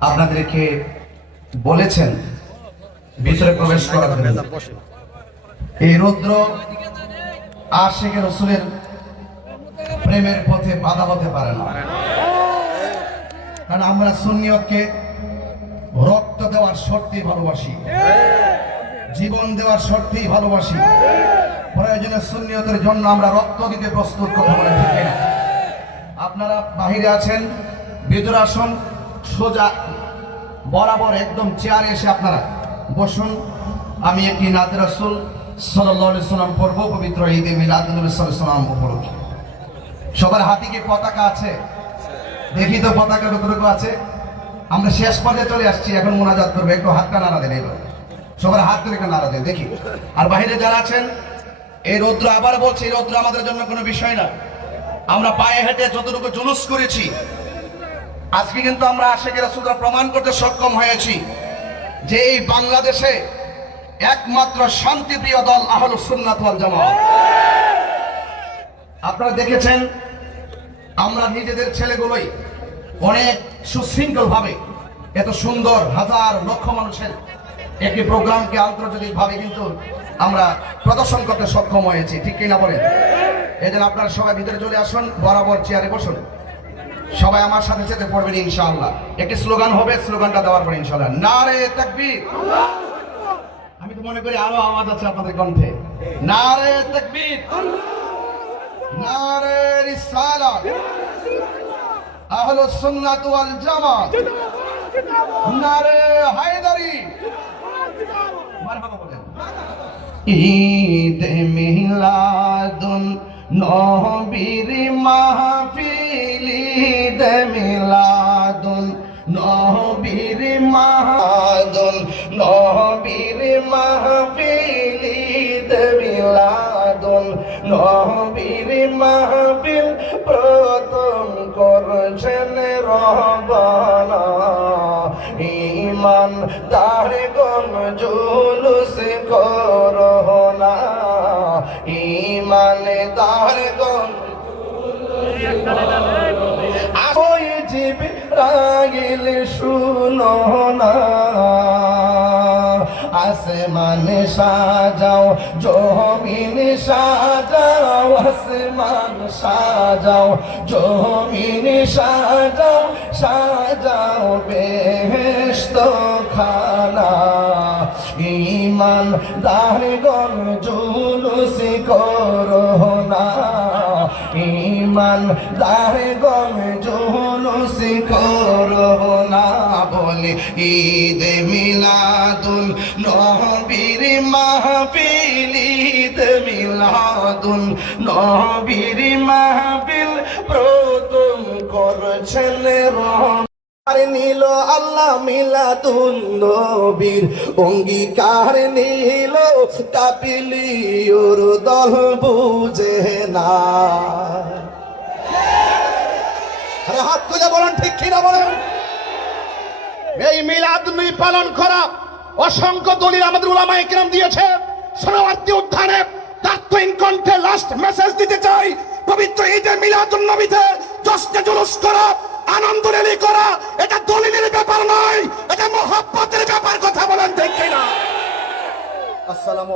আপনাদেরকে বলেছেন, ভিতরে প্রবেশ করার জন্য। এই রৌদ্র আশেখের রসুলের প্রেমের পথে বাধা হতে পারে না। কারণ আমরা সুন্নিয়তকে রক্ত দেওয়ার শর্তেই ভালোবাসি। জীবন দেওয়ার শর্তেই ভালোবাসি। প্রয়োজনে সুন্নিয়তের জন্য আমরা রক্ত দিতে প্রস্তুত, কথা বলে থাকি আপনারা বাহিরে আছেন, ভিতরে আসুন। সোজা বরাবর একদম চেয়ারে এসে আপনারা বসুন। আমি একটি নাদ রাসুল সাল্লাহ সাল্লাম পর্ব পবিত্র ঈদে মিলাদ নবী সাল্লাম উপলক্ষে। সবার হাতে কি পতাকা আছে? দেখি তো পতাকা কতটুকু আছে। আমরা শেষ পর্যায়ে চলে আসছি, এখন মোনাজাত করব। একটু হাতটা নাড়া দেন এবার সবার হাত ধরে নাড়া দেন, দেখি। আর বাইরে যারা আছেন, এই রৌদ্র আবার বলছি, এই রৌদ্র আমাদের জন্য কোনো বিষয় না। আমরা পায়ে হেঁটে যতটুকু জুলুস করেছি আজকে কিন্তু আমরা আশেকের রাসূলরা প্রমাণ করতে সক্ষম হয়েছি যে এই বাংলাদেশে একমাত্র শান্তিপ্রিয় দল আহল সুন্নাত জামাত। আপনারা দেখেছেন, আমরা নিজেদের ছেলেগুলোই অনেক সুশৃঙ্খল ভাবে এত সুন্দর হাজার লক্ষ মানুষের একটি প্রোগ্রামকে আন্তর্জাতিক ভাবে কিন্তু আমরা প্রদর্শন করতে সক্ষম হয়েছি। ঠিক কিনা বলেন? জন্য আপনারা সবাই ভিতরে চলে আসুন, বরাবর চেয়ারে বসুন। সবাই আমার সাথে সাথে পড়বেন ইনশাআল্লাহ। একটি স্লোগান হবে, স্লোগানটা দেওয়ার পর ইনশাআল্লাহ। নারে তাকবীর। আমি তো মনে করি আরও আওয়াজ আছে আপনাদের কণ্ঠে। নারে তাকবীর। নারে রিসালাত। আহলুস সুন্নাত ওয়াল জামাত। নারে হায়দারি। মারহাবা বলেন। ঈদ মিলাদুন নবীর নবীর মাহফিল, ঈদ মিলাদুন। নবীর মাহফিল প্রথম করছেন রহবানা ইমান তার গম জুলুস করোনা। ইমান তার গম ওই জীব রাগিল শুনো না। আসমান সাজাও, জমিন সাজাও, আসমান সাজাও, জমিন সাজাও সাজাও বেহেস্ত খানা ইমান দারগণ জুলুস করোনা ইমান দারগণ জুলুস করোনা বলে ঈদ মিলাদুন, নবীর মাহফিল, ঈদ মিলাদুন, নবীর মাহফিল প্রথম করছেন নিল আল্লাহ মিলাদুন, নবীর অঙ্গীকার নিল কাপিলিওর দল, বুঝে না। হাত খুঁজে বলেন ঠিক কিনা বলেন? এই মিলাদ পালন করা অসংখ্য দলিল আমাদের উলামা ইকরাম দিয়েছে। শরণার্থী উত্থানে তাত্ত্বিক কণ্ঠে লাস্ট মেসেজ দিতে চাই, পবিত্র ঈদে মিলাদুন নবীতে জশ্নে জুলুস করা, আনন্দ রেলি করা, এটা দলিলের ব্যাপার নয়, এটা মহব্বতের ব্যাপার, কথা বলেন ঠিক না আসসালামু